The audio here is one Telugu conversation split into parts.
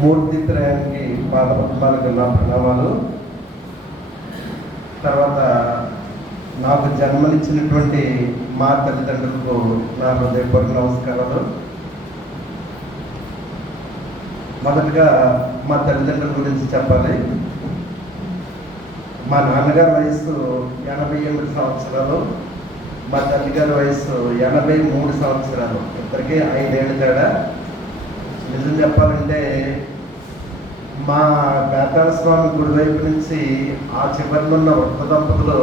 మూర్తిత్రయానికి పాదపద్మాలకు నా ప్రణామాలు. తర్వాత నాకు జన్మనిచ్చినటువంటి మా తల్లిదండ్రులకు నా హృదయపూర్వక నమస్కారాలు. మొదటగా మా తల్లిదండ్రుల గురించి చెప్పాలి. మా నాన్నగారి వయసు 88 సంవత్సరాలు, మా తల్లిగారి వయసు 83 సంవత్సరాలు. ఇద్దరికి 5 ఏళ్ళు తేడా. నిజం చెప్పాలంటే మా బేతాళ స్వామి గుడి వైపు నుంచి ఆ చివరిలో ఉన్న వృద్ధ దంపతులు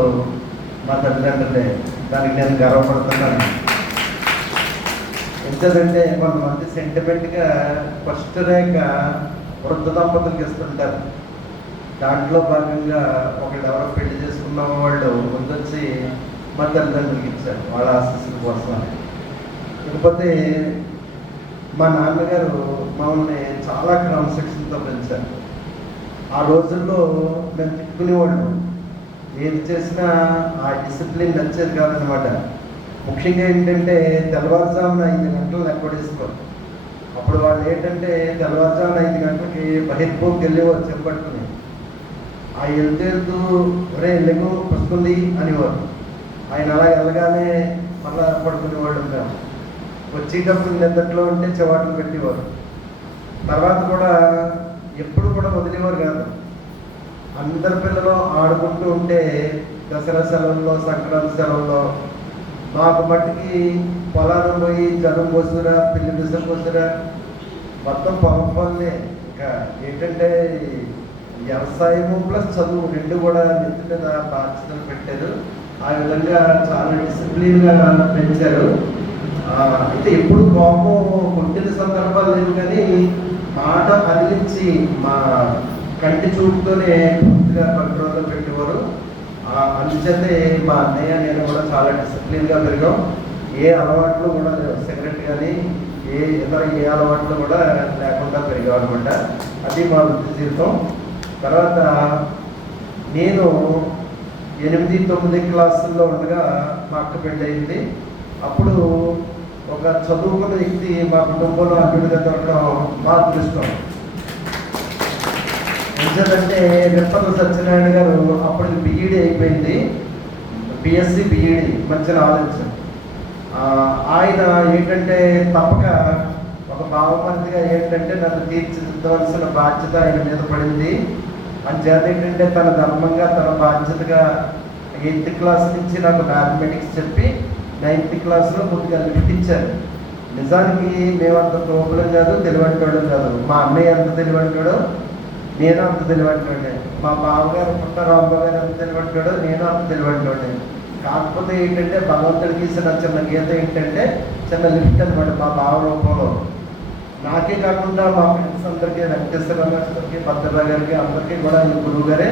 మా తల్లిదండ్రులే. దానికి నేను గర్వపడుతున్నాను. ఎందుకంటే కొంతమంది సెంటిమెంట్గా ఫస్ట్ రేఖ వృద్ధ దంపతులకు ఇస్తుంటారు. దాంట్లో భాగంగా ఒకళ్ళు ఎవరో పెళ్లి చేసుకున్న వాళ్ళు ముందొచ్చి మా తల్లిదండ్రులకి ఇచ్చారు వాళ్ళ ఆశీస్సుల కోసం. ఇకపోతే మా నాన్నగారు మమ్మల్ని చాలా క్రమశిక్షణతో పెంచారు. ఆ రోజుల్లో మేము తిట్టుకునేవాళ్ళు, ఏది చేసినా ఆ డిసిప్లిన్ నచ్చేది కాదనమాట. ముఖ్యంగా ఏంటంటే తెల్లవారుజామున 5 గంటలు లెక్కడేసుకోవాలి. అప్పుడు వాళ్ళు ఏంటంటే తెల్లవారుజామున 5 గంటలకి బహిర్భూమికి వెళ్ళేవారు చెంపట్టుకుని. ఆ వెళ్తూ ఒరే లెగు వస్తుంది అనేవారు. ఆయన అలా వెళ్ళగానే మళ్ళా పడుకునేవాళ్ళు. మేము వచ్చేటప్పుడు నిద్రలో ఉంటే చెవాట్లు పెట్టేవారు. తర్వాత కూడా ఎప్పుడు కూడా వదిలేవారు కాదు. అందరి పిల్లలు ఆడుకుంటూ ఉంటే దసరా సెలవుల్లో, సంక్రాంతి సెలవుల్లో మాకు మట్టికి పొలాలు పోయి జనం కోసురా, పిల్లి బిసం కోసురా, మొత్తం పొలం పనులే. ఇంకా ఏంటంటే వ్యవసాయము ప్లస్ చదువు రెండు కూడా నెత్తి మీద బాధ్యతలు పెట్టారు. ఆ విధంగా చాలా డిసిప్లిన్గా పెంచారు. అయితే ఎప్పుడు కోపం కొట్టిన సందర్భాలు లేవు, కానీ మాట అందించి మా కంటి చూపుతోనే పూర్తిగా కంట్రోల్లో పెట్టేవారు. అందుచేతే మా అన్నయ్య నేను కూడా చాలా డిసిప్లిన్గా పెరిగాం. ఏ అలవాట్లు కూడా లేవు. సిగరెట్ కానీ ఇతర ఏ అలవాట్లు కూడా లేకుండా పెరిగాం అనమాట. అది మా వృత్తి జీవితం. తర్వాత నేను 8-9 క్లాసుల్లో ఉండగా మా అక్క పెళ్ళి అయింది. అప్పుడు ఒక చదువుకున్న వ్యక్తి మా కుటుంబంలో అల్లుడిగా దొరకడం మా అదృష్టం. ఎందుకంటే రెప్పల సత్యనారాయణ గారు అప్పుడు బిఈడి అయిపోయింది, బిఎస్సి బిఈడి, మంచి నాలెడ్జ్. ఆయన ఏంటంటే తప్పక ఒక భావమర్దిగా ఏంటంటే నన్ను తీర్చిదిద్దవలసిన బాధ్యత ఆయన మీద పడింది. అంచేత ఏంటంటే తన ధర్మంగా తన బాధ్యతగా 8th క్లాస్ నుంచి నాకు మ్యాథమెటిక్స్ చెప్పి 9th క్లాస్లో కొద్దిగా లిఫ్ట్ ఇచ్చారు. నిజానికి మేమంత తోపులం కాదు, తెలివంటోళ్ళం కాదు. మా అన్నయ్య అంత తెలివంటాడో, నేను అంత తెలివంటాడే. మా బావగారు పుట్టారాంబాబు గారు అంత తెలివంటాడో, నేను అంత తెలివంటాడే. కాకపోతే ఏంటంటే భగవంతుడికి ఇచ్చిన చిన్న గీత ఏంటంటే చిన్న లిఫ్ట్ అనమాట మా బావ రూపంలో. నాకే కాకుండా మా ఫ్రెండ్స్ అందరికీ, వెంకటేశ్వర గారికి, భద్రరావు గారికి, అందరికీ కూడా ఈ గురువు గారే.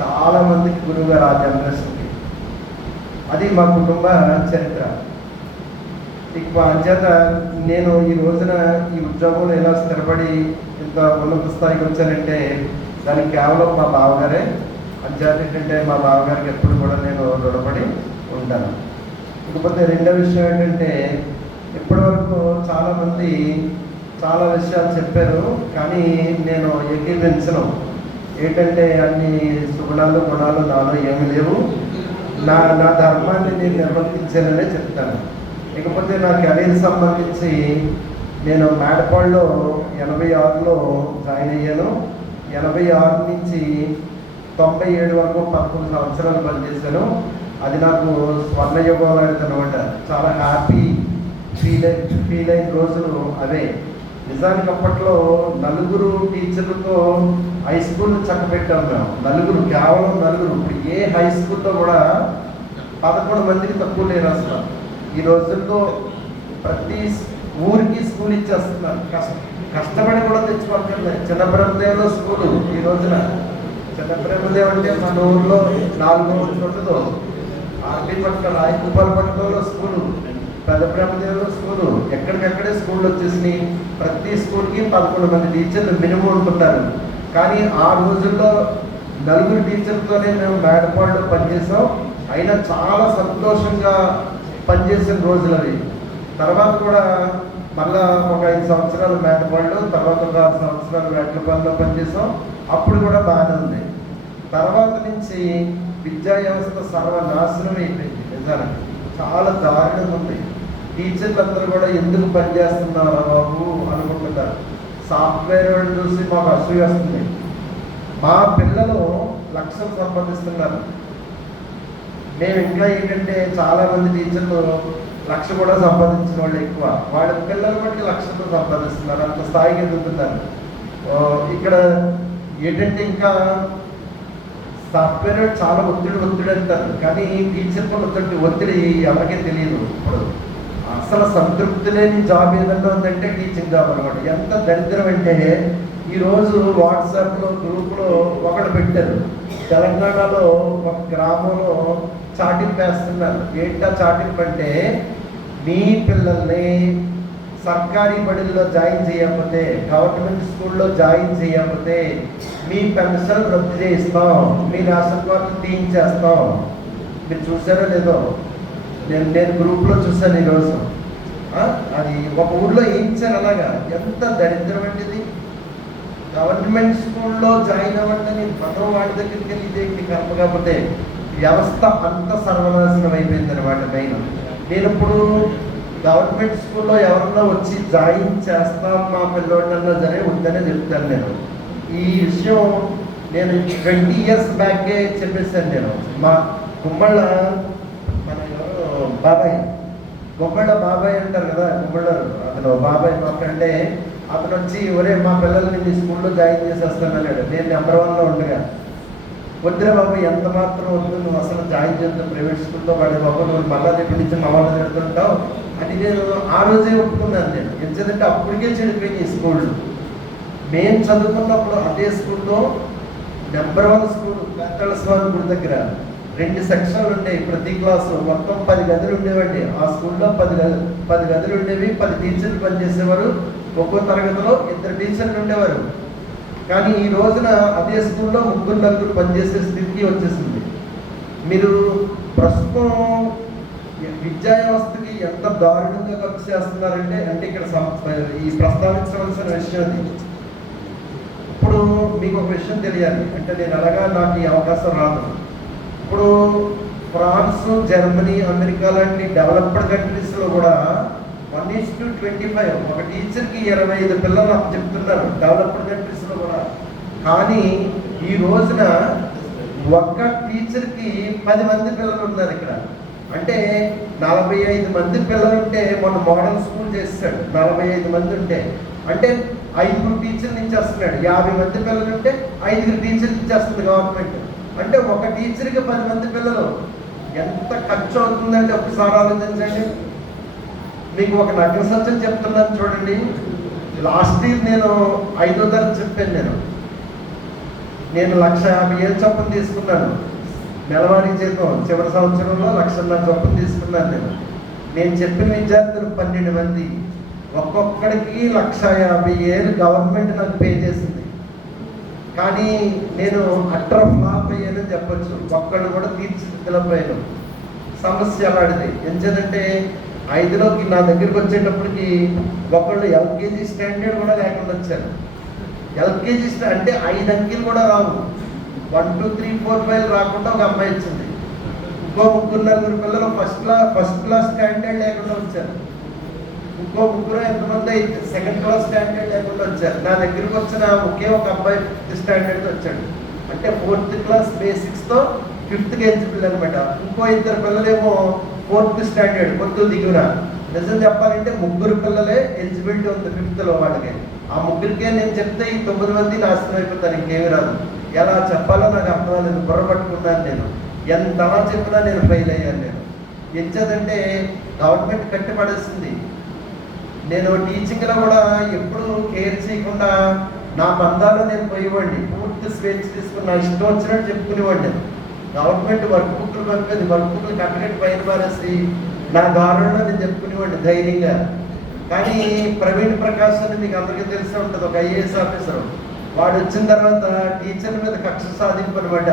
చాలా మందికి గురువు గారు ఆ జనరేషన్కి. అది మా కుటుంబ చరిత్ర. ఇక అంచేత నేను ఈ రోజున ఈ ఉద్యోగంలో ఎలా స్థిరపడి ఇంత ఉన్నత స్థాయికి వచ్చానంటే దానికి కేవలం మా బావగారే. అంచేత ఏంటంటే మా బావగారికి ఎప్పుడు కూడా నేను రుణపడి ఉంటాను. ఇకపోతే రెండో విషయం ఏంటంటే ఇప్పటి వరకు చాలామంది చాలా విషయాలు చెప్పారు, కానీ నేను ఏకీవించను. ఏంటంటే అన్ని సుగుణాలు గుణాలు నాలో ఏమి లేవు. నా ధర్మాన్ని నేను నిర్వర్తించాననే చెప్తాను. ఇకపోతే నా కెరీర్ సంబంధించి నేను మేడపాడులో 86లో జాయిన్ అయ్యాను. 86 నుంచి 97 వరకు 11 సంవత్సరాలు పనిచేశాను. అది నాకు స్వర్ణయుగం లాంటిది అనమాట. చాలా హ్యాపీ ఫీల్ అయిన రోజులు అవే. నిజానికి అప్పట్లో 4 టీచర్లతో హై స్కూల్ చక్కబెట్టాం మేము. 4, కేవలం 4. ఇప్పుడు ఏ హై స్కూల్లో కూడా 11 మందికి తక్కువ లేరు అసలు. ఈ రోజుల్లో ప్రతి ఊరికి స్కూల్ ఇచ్చేస్తున్నారు. కష్టపడి కూడా తెచ్చుకోవట్లేదు. చిన్నబ్రహ్మదేవులో స్కూలు ఈ రోజున. చిన్నబ్రహ్మదేవ్ అంటే మన ఊర్లో 4 ఉంటుందో. ఆర్టీపట్ల రాయకుపాలపట్నంలో స్కూలు, పెద్ద బ్రహ్మదేవులో స్కూలు, ఎక్కడికెక్కడే స్కూళ్ళు వచ్చేసినాయి. ప్రతి స్కూల్కి 11 మంది టీచర్లు మినిమం ఉంటున్నారు. కానీ ఆ రోజుల్లో 4 టీచర్లతోనే మేము మేడపాడులో పనిచేసాం. అయినా చాలా సంతోషంగా పనిచేసిన రోజులు అవి. తర్వాత కూడా మళ్ళా ఒక 5 సంవత్సరాలు మేటపళ్ళు, తర్వాత ఒక 6 సంవత్సరాలు వేటలపల్లిలో పనిచేసాం. అప్పుడు కూడా బాగానే ఉంది. తర్వాత నుంచి విద్యా వ్యవస్థ సర్వనాశనం అయిపోయింది. నిజానికి చాలా దారుణంగా ఉంది. టీచర్లు అందరూ కూడా ఎందుకు పనిచేస్తున్నారా బాబు అనుకుంటున్నారు. సాఫ్ట్వేర్ వాళ్ళు చూసి మాకు అసూయ వస్తుంది. మా పిల్లలు లక్షలు సంపాదిస్తున్నారు. మేము ఇంకా ఏంటంటే చాలామంది టీచర్లు లక్ష కూడా సంపాదించిన వాళ్ళు ఎక్కువ. వాళ్ళ పిల్లలు బట్టి లక్షలతో సంపాదిస్తున్నారు, అంత స్థాయికి ఎదుగుతున్నారు. ఇక్కడ ఏంటంటే ఇంకా సాఫ్ట్వేర్ చాలా ఒత్తిడి అంటారు, కానీ టీచర్ ఒత్తిడి ఎవరికీ తెలియదు. ఇప్పుడు అసలు సంతృప్తి లేని జాబ్ ఏదన్నా ఉందంటే టీచింగ్ జాబ్ అనమాట. ఎంత దరిద్రం అంటే ఈరోజు వాట్సాప్లో గ్రూప్లో ఒకడు పెట్టారు, తెలంగాణలో ఒక గ్రామంలో చాటింపు వేస్తున్నారు. ఏంటా చాటింపు అంటే, మీ పిల్లల్ని సర్కారీ బడుల్లో జాయిన్ చేయకపోతే, గవర్నమెంట్ స్కూల్లో జాయిన్ చేయకపోతే మీ పెన్షన్ రద్దు చేయిస్తాం, మీ రేషన్ కార్డు తీయించేస్తాం. మీరు చూసారో లేదో, నేను గ్రూప్లో చూసాను ఈరోజు. అది ఒక ఊళ్ళో వేయించారు. అలాగా ఎంత దరిద్రం అంటే ఇది. గవర్నమెంట్ స్కూల్లో జాయిన్ అవ్వండి మనం వాడి దగ్గరికి వెళ్ళి ఇదేంటి కర్మ. కాకపోతే వ్యవస్థ అంత సర్వనాశనం అయిపోయింది అనమాట. నేను ఇప్పుడు గవర్నమెంట్ స్కూల్లో ఎవరన్నా వచ్చి జాయిన్ చేస్తాం మా పిల్లోడన్నా సరే వద్దనే చెప్తాను. నేను ఈ విషయం నేను 20 years బ్యాకే చెప్పేశాను. నేను మా గుమ్మళ్ళ మన బాబాయ్, గుమ్మళ్ళ బాబాయ్ అంటారు కదా, గుమ్మళ్ళ అతను బాబాయ్ మా ఫ్రెండే. అతను వచ్చి ఒరే మా పిల్లల్ని మీ స్కూల్లో జాయిన్ చేసేస్తానన్నాడు. నేను నెంబర్ 1లో ఉండగా, వద్దురా బాబు ఎంత మాత్రం వద్దు, నువ్వు అసలు జాయిన్ చేస్తావు ప్రైవేట్ స్కూల్లో వాడే బాబు, నువ్వు మళ్ళా రేపు నుంచి మా వాళ్ళని పెడుతుంటావు అని నేను ఆ రోజే ఒప్పుకున్నాను. నేను ఎందుకంటే అప్పటికే చెడిపోయింది ఈ స్కూళ్ళు. మేము చదువుకున్నప్పుడు అదే స్కూల్లో నెంబర్ 1 స్కూల్ పెద్దల స్వామి గుడి దగ్గర 2 సెక్షన్లు ఉండేవి. ప్రతి క్లాసు మొత్తం 10 గదులు ఉండేవండి. ఆ స్కూల్లో 10 గదులు ఉండేవి. 10 టీచర్లు పనిచేసేవారు. ఒక్కో తరగతిలో 2 టీచర్లు ఉండేవారు. కానీ ఈ రోజున అదే స్కూల్లో 3-4 పనిచేసే స్థితికి వచ్చేసింది. మీరు ప్రస్తుతం విద్యా వ్యవస్థకి ఎంత దారుణంగా ఖర్చు చేస్తున్నారంటే ఇక్కడ ఈ ప్రస్తావించవలసిన విషయం అది. ఇప్పుడు మీకు ఒక విషయం తెలియాలి అంటే, నేను అలాగా నాకు ఈ అవకాశం రాదు. ఇప్పుడు ఫ్రాన్స్, జర్మనీ, అమెరికా లాంటి డెవలప్డ్ కంట్రీస్లో కూడా 1:25 ఒక టీచర్కి 25 పిల్లలు నాకు చెప్తున్నారు డెవలప్డ్ కంట్రీస్లో కూడా. కానీ ఈ రోజున ఒక్క టీచర్కి 10 మంది పిల్లలు ఉన్నారు ఇక్కడ. అంటే 45 మంది పిల్లలు ఉంటే, మొన్న మోడల్ స్కూల్ చేస్తాడు, 45 మంది ఉంటే అంటే 5 టీచర్లు ఇచ్చేస్తున్నాడు. 50 మంది పిల్లలు ఉంటే 5 టీచర్లు ఇచ్చేస్తుంది గవర్నమెంట్. అంటే ఒక టీచర్కి 10 మంది పిల్లలు. ఎంత ఖర్చు అవుతుందంటే ఒకసారి ఆలోచించండి. మీకు ఒక నగ్న సత్యం చెప్తున్నాను చూడండి. లాస్ట్ ఇయర్ నేను 5వ తరగతి చెప్పాను. నేను 1,50,000 చొప్పున తీసుకున్నాను నెలవారీ జీతం. చివరి సంవత్సరంలో 1,50,000 చొప్పున తీసుకున్నాను. నేను చెప్పిన విద్యార్థులు 12 మంది. ఒక్కొక్కడికి 1,50,000 గవర్నమెంట్ నాకు పే చేసింది. కానీ నేను అట్టర్ ఫ్లాప్ అయ్యానని చెప్పచ్చు. ఒక్కళ్ళు కూడా తీర్చిదిద్దలేకపోయాను. సమస్య అలాంటిది. ఎంచేదంటే 5లోకి నా దగ్గరికి వచ్చేటప్పటికి ఒకళ్ళు ఎల్కేజీ స్టాండర్డ్ కూడా లేకుండా వచ్చారు. ఎల్కేజీ అంటే 5 అంకెలు కూడా రావు. 1, 2, 3, 4, 5 రాకుండా ఒక అమ్మాయి వచ్చింది. ఇంకో 3-4 పిల్లలు ఫస్ట్ క్లాస్ స్టాండర్డ్ లేకుండా వచ్చారు. ఇంకో 3 ఎంతమంది అయితే 2nd క్లాస్ స్టాండర్డ్ లేకుండా వచ్చారు. నా దగ్గరికి వచ్చిన ఒకే ఒక అబ్బాయి 5th స్టాండర్డ్ వచ్చాడు. అంటే 4th క్లాస్ బేసిక్స్తో 5th ఎలిజిబుల్ అనమాట. ఇంకో 2 పిల్లలేమో 4th స్టాండర్డ్ కొద్ది దిగున. నిజం చెప్పాలంటే 3 పిల్లలే ఎలిజిబిలిటీ ఉంది 5thలో వాళ్ళకి. ఆ 3కే నేను చెప్తే ఈ 9 మంది నాశనం అయిపోతారు, ఇంకేమి రాదు. ఎలా చెప్పాలో నాకు అర్థం అవ్వలేదు. బుర్ర పట్టుకున్నాను నేను. ఎంతలా చెప్పినా నేను ఫెయిల్ అయ్యాను. నేను ఎంచేదంటే గవర్నమెంట్ కట్టిపడేసింది. నేను టీచింగ్లో కూడా ఎప్పుడు కేర్ చేయకుండా నా బంధాలు నేను పోయేవాడిని. పూర్తి స్వేచ్ఛ తీసుకుని నా ఇష్టం వచ్చినట్టు చెప్పుకునేవాడిని. గవర్నమెంట్ వర్క్ బుక్లు పంపేది, వర్క్ బుక్లు కట్టకట్టి పైన పారేసి నా దారుణంలో నేను చెప్పుకునేవాడిని ధైర్యంగా. కానీ ప్రవీణ్ ప్రకాష్ అని మీకు అందరికీ తెలిసే ఉంటుంది, ఒక IAS ఆఫీసరు. వాడు వచ్చిన తర్వాత టీచర్ల మీద కక్ష సాధింపు అనమాట.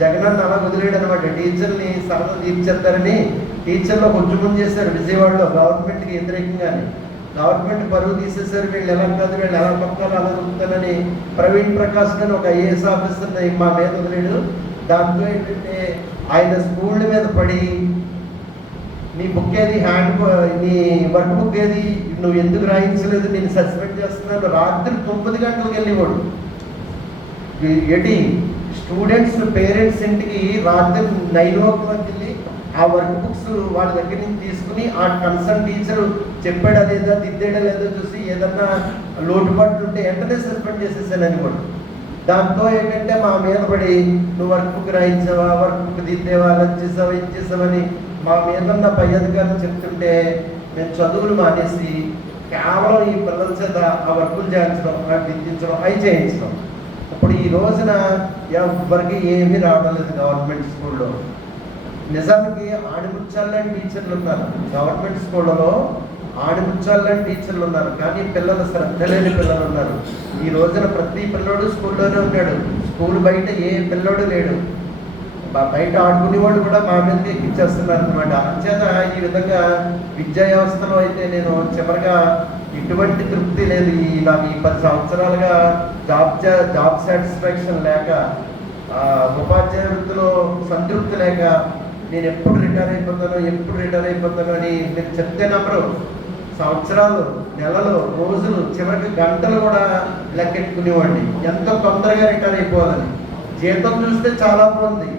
జగనన్న అలా వదిలేడు అనమాట. టీచర్ని సరదా తీర్చేస్తారని టీచర్లో కొంచెం చేశారు విజయవాడలో గవర్నమెంట్కి వ్యతిరేకంగానే. గవర్నమెంట్ బరువు తీసేసారు, వీళ్ళు ఎలా కాదు, వీళ్ళు ఎలా పక్కాలి, అలా దొరుకుతానని ప్రవీణ్ ప్రకాష్ గారు ఒక ఐఏఎస్ ఆఫీసర్ని మా మీద వదిలేడు. దాంతో ఏంటంటే ఆయన స్కూళ్ళ మీద పడి, నీ బుక్ ఏది, నీ వర్క్ బుక్ ఏది, నువ్వు ఎందుకు రాయించలేదు, నేను సస్పెండ్ చేస్తున్నాను. రాత్రి 9 గంటలకు వెళ్ళేవాడు. ఏంటి స్టూడెంట్స్ పేరెంట్స్ ఇంటికి రాత్రి 9 వెళ్ళి ఆ వర్క్ బుక్స్ వాళ్ళ దగ్గర నుంచి తీసుకుని ఆ కన్సర్న్ టీచర్ చెప్పాడా లేదా, దిద్దేడా లేదో చూసి ఏదన్నా లోటుపాట్లు ఉంటే వెంటనే సస్పెండ్ చేసేసానని కూడా. దాంతో ఏంటంటే మా మీద పడి, నువ్వు వర్క్ బుక్ రాయించావా, వర్క్ బుక్ దిద్దేవా, అలా చేసావా, ఇది చేసావని మా మీద ఉన్న పై అధికారులు చెప్తుంటే మేము చదువులు మానేసి కేవలం ఈ పిల్లల చేత ఆ వర్కులు చేయించడం, దిద్దించడం, అవి చేయించడం. ఇప్పుడు ఈ రోజున ఎవరికి ఏమీ రావడం లేదు గవర్నమెంట్ స్కూల్లో. నిజానికి ఆడిముచ్చాలని టీచర్లు ఉన్నారు గవర్నమెంట్ స్కూళ్ళలో, ఆడిముచ్చాలని టీచర్లు ఉన్నారు, కానీ పిల్లలు శ్రద్ధ లేని పిల్లలు ఉన్నారు. ఈ రోజున ప్రతి పిల్లోడు స్కూల్లోనే ఉన్నాడు, స్కూల్ బయట ఏ పిల్లోడు లేడు. బయట ఆడుకునే వాళ్ళు కూడా మా మీదకి ఎక్కించేస్తున్నారు అనమాట. అంచేత ఈ విధంగా విద్యా వ్యవస్థలో అయితే నేను చివరిగా ఎటువంటి తృప్తి లేదు. నాకు ఈ 10 సంవత్సరాలుగా జాబ్ సాటిస్ఫాక్షన్ లేక, ఉపాధ్యాయ వృత్తిలో సంతృప్తి లేక, నేను ఎప్పుడు రిటైర్ అయిపోతాను అని మీరు చెప్తే నమ్మరు. సంవత్సరాలు, నెలలు, రోజులు, చివరికి గంటలు కూడా లెక్కెట్టుకునేవాడిని ఎంత తొందరగా రిటైర్ అయిపోవాలని. జీతం చూస్తే చాలా బాగుంది,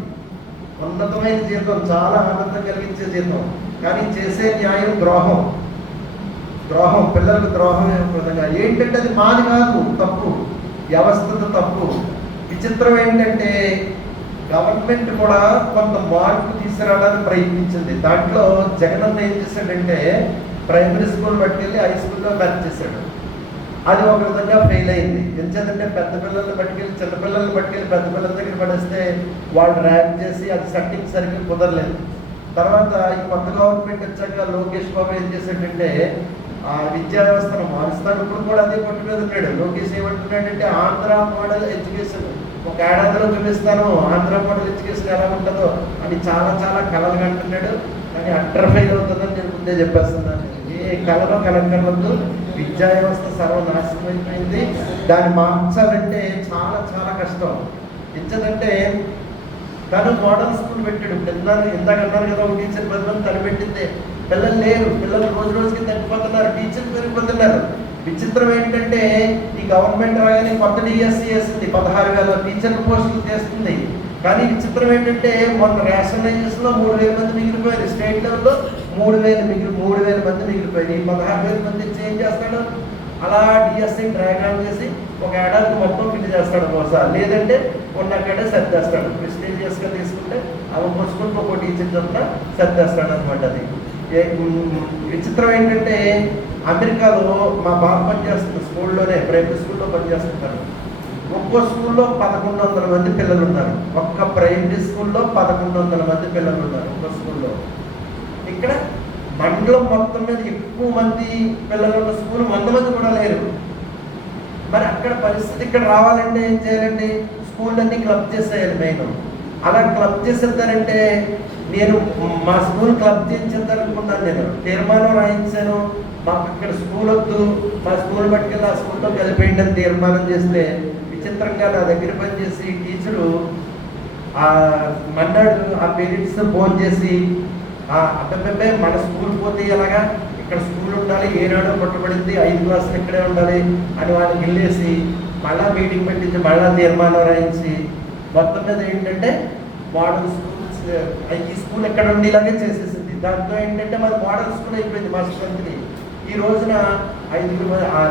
ఉన్నతమైన జీతం, చాలా ఆనందం కలిగించే జీతం, కానీ చేసే న్యాయం ద్రోహం, పిల్లలకు ద్రోహం విధంగా. ఏంటంటే అది మాది కాదు, తప్పు, వ్యవస్థతో తప్పు. విచిత్రం ఏంటంటే గవర్నమెంట్ కూడా కొంత మార్పు తీసుకురావడానికి ప్రయత్నించింది. దాంట్లో జగనన్న ఏం చేశాడంటే ప్రైమరీ స్కూల్ పట్టుకెళ్ళి హై స్కూల్లో బ్యాచ్ చేశాడు. అది ఒక విధంగా ఫెయిల్ అయింది. ఎందుకంటే పెద్ద పిల్లల్ని పట్టుకెళ్ళి చిన్న పిల్లల్ని పట్టుకెళ్ళి పెద్ద పిల్లల దగ్గర పడేస్తే వాళ్ళు ర్యాంక్ చేసి అది సెట్టింగ్ సరిగ్గా కుదరలేదు. తర్వాత ఈ కొత్త గవర్నమెంట్ వచ్చాక లోకేష్ బాబు ఏం చేశాడంటే ఆ విద్యా వ్యవస్థను మారుస్తాడు. ఇప్పుడు కూడా అదే కొట్టు మీద ఉన్నాడు. లోకేష్ ఏమంటున్నాడంటే ఆంధ్ర మోడల్ ఎడ్యుకేషన్ ఒక ఏడాదిలో చూపిస్తాను, ఆంధ్ర మోడల్ ఎడ్యుకేషన్ ఎలా ఉంటుందో అని చాలా కలలు కంటున్నాడు. కానీ అట్టర్ ఫెయిల్ అవుతుందని నేను ముందే చెప్పేస్తున్నాను. ఏ కళలో కలగలదు, విద్యా వ్యవస్థ సర్వనాశనం అయిపోయింది. దాన్ని మార్చాలంటే చాలా కష్టం. ఎందుకంటే తను మోడల్ స్కూల్ పెట్టాడు. ఇందాక అన్నారు కదా, ఒక టీచర్ 10 మంది తలపెట్టిందే. పిల్లలు లేరు, పిల్లలు రోజుకి తగ్గిపోతున్నారు, టీచర్లు పెరిగిపోతున్నారు. విచిత్రం ఏంటంటే ఈ గవర్నమెంట్ రాగానే కొత్త డిఎస్సి వేస్తుంది, 16,000 టీచర్ల పోస్టులు చేస్తుంది. కానీ విచిత్రం ఏంటంటే మొన్న రేషనలైజేషన్లో 3,000 మంది మిగిలిపోయారు. స్టేట్ లెవెల్లో 3,000 మంది మిగిలిపోయారు. ఈ 16,000 మంది చేంజ్ చేస్తాడు. అలా డిఎస్సి డ్రాగ్ ఆన్ చేసి ఒక ఏడాది మొత్తం ఫిల్ చేస్తాడు బహుశా, లేదంటే ఉన్నక్కడే సర్దేస్తాడు. ప్రెస్టీజియస్గా తీసుకుంటే అవి పోసుకుంటూ ఒక టీచర్ చొప్పున సర్దేస్తాడు అనమాట. అది విచిత్రం ఏంటంటే అమెరికాలో మా బాబు పనిచేస్తున్న స్కూల్లోనే, ప్రైవేట్ స్కూల్లో పనిచేస్తుంటారు. ఒక్కో స్కూల్లో 1,100 మంది పిల్లలు ఉన్నారు. ఒక్క ప్రైవేట్ స్కూల్లో 1,100 మంది పిల్లలు ఉన్నారు ఒక్క స్కూల్లో. ఇక్కడ మండలం మొత్తం మీద ఎక్కువ మంది పిల్లలు ఉన్న స్కూల్ 100 మంది కూడా లేరు. మరి అక్కడ పరిస్థితి ఇక్కడ రావాలంటే ఏం చేయాలండి? స్కూళ్ళన్నీ క్లబ్ చేసేయాలి మెయిన్. అలా క్లబ్ చేసేద్దారంటే నేను మా స్కూల్ క్లబ్ చేయించేద్దారనుకున్నాను. నేను తీర్మానం రాయించాను, మాకు ఇక్కడ స్కూల్ వద్దు, మా స్కూల్ పట్టుకెళ్ళి ఆ స్కూల్లో కలిపేయండి అని తీర్మానం చేస్తే, విచిత్రంగా నా దగ్గర పనిచేసి టీచరు మన్నాడు ఆ పేరెంట్స్ ఫోన్ చేసి, అబ్బాయి మన స్కూల్ పోతే ఎలాగా, ఇక్కడ స్కూల్ ఉండాలి, ఏనాడో పట్టుబడింది, 5 క్లాసులు ఇక్కడే ఉండాలి అని వాళ్ళకి వెళ్ళేసి మళ్ళా మీటింగ్ పెట్టించి మళ్ళా తీర్మానం రాయించి మొత్తం మీద ఏంటంటే మోడల్ స్కూల్స్ ఈ స్కూల్ ఎక్కడ ఉండి ఇలాగే చేసేసింది. దాంతో ఏంటంటే మరి మోడల్ స్కూల్ అయిపోయింది మా స్ట్రెంత్ని. ఈ రోజున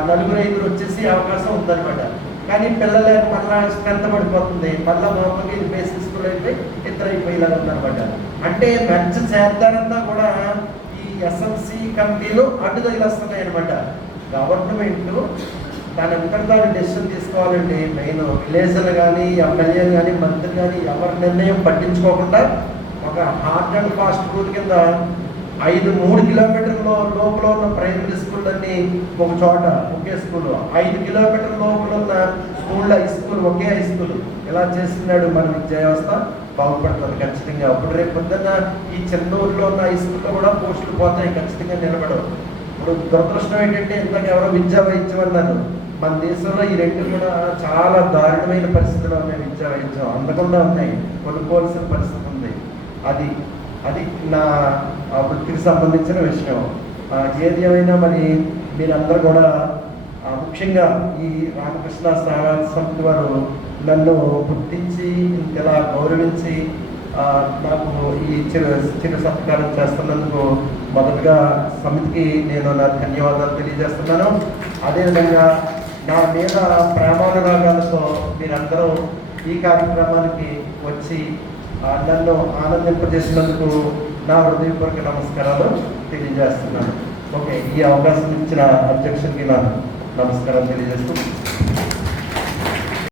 4-5 వచ్చేసి అవకాశం ఉందన్నమాట. కానీ పిల్లలకు మళ్ళా స్ట్రెంత్ పడిపోతుంది, మళ్ళీ మామూలుగా ఇది బేసిక్ స్కూల్ అయిపోయి ఇతర అయిపోయేలాగా ఉందన్నమాట. అంటే మంచి చేద్దానంతా కూడా ఈ ఎస్ఎంసి కమిటీలు అడ్డు తగిలేస్తున్నాయి అనమాట. గవర్నమెంట్ దానంతటి దాని డెసిషన్ తీసుకోవాలండి. మెయిన్ విలేజ్లు కానీ, ఎమ్మెల్యేలు కానీ, మంత్రి కానీ ఎవరి నిర్ణయం పట్టించుకోకుండా ఒక హార్డ్ అండ్ ఫాస్ట్ రూల్ కింద 3 కిలోమీటర్ల లోపల ఉన్న ప్రైమరీ స్కూళ్ళన్నీ ఒక చోట ఒకే స్కూల్, 5 కిలోమీటర్ల లోపల ఉన్న స్కూళ్ళ హై స్కూల్ ఒకే హై స్కూల్, ఇలా చేస్తున్నాడు మన విద్యా వ్యవస్థ. బాగుపడుతుంది ఖచ్చితంగా. అప్పుడు రేపు పొద్దున్న ఈ చిన్న ఊరిలో ఉన్న హై స్కూల్లో కూడా పోస్టులు పోతాయి, ఖచ్చితంగా నిలబడవు. ఇప్పుడు దురదృష్టం ఏంటంటే ఇంతకు ఎవరో విద్యా వైద్యం అన్నారు. మన దేశంలో ఈ రెండు కూడా చాలా దారుణమైన పరిస్థితిలో ఉన్నాయి. విద్యా వైద్యం అందకుండా ఉన్నాయి, కొనుక్కోవాల్సిన పరిస్థితి ఉంది. అది అది నా వృత్తికి సంబంధించిన విషయం. ఏది ఏమైనా మరి మీరందరూ కూడా ముఖ్యంగా ఈ రామకృష్ణ సేవా సమితి వారు నన్ను గుర్తించి ఇలా గౌరవించి నాకు ఈ చిరు సత్కారం చేస్తున్నందుకు మొదటగా సమితికి నేను నా ధన్యవాదాలు తెలియజేస్తున్నాను. అదేవిధంగా నా మీద ప్రేమానురాగాలతో మీరందరూ ఈ కార్యక్రమానికి వచ్చి నన్ను ఆనందింపజేసినందుకు నా హృదయపూర్వక నమస్కారాలు తెలియజేస్తున్నాను. ఓకే, ఈ అవకాశం ఇచ్చిన అధ్యక్షుడికి నా నమస్కారం తెలియజేస్తూ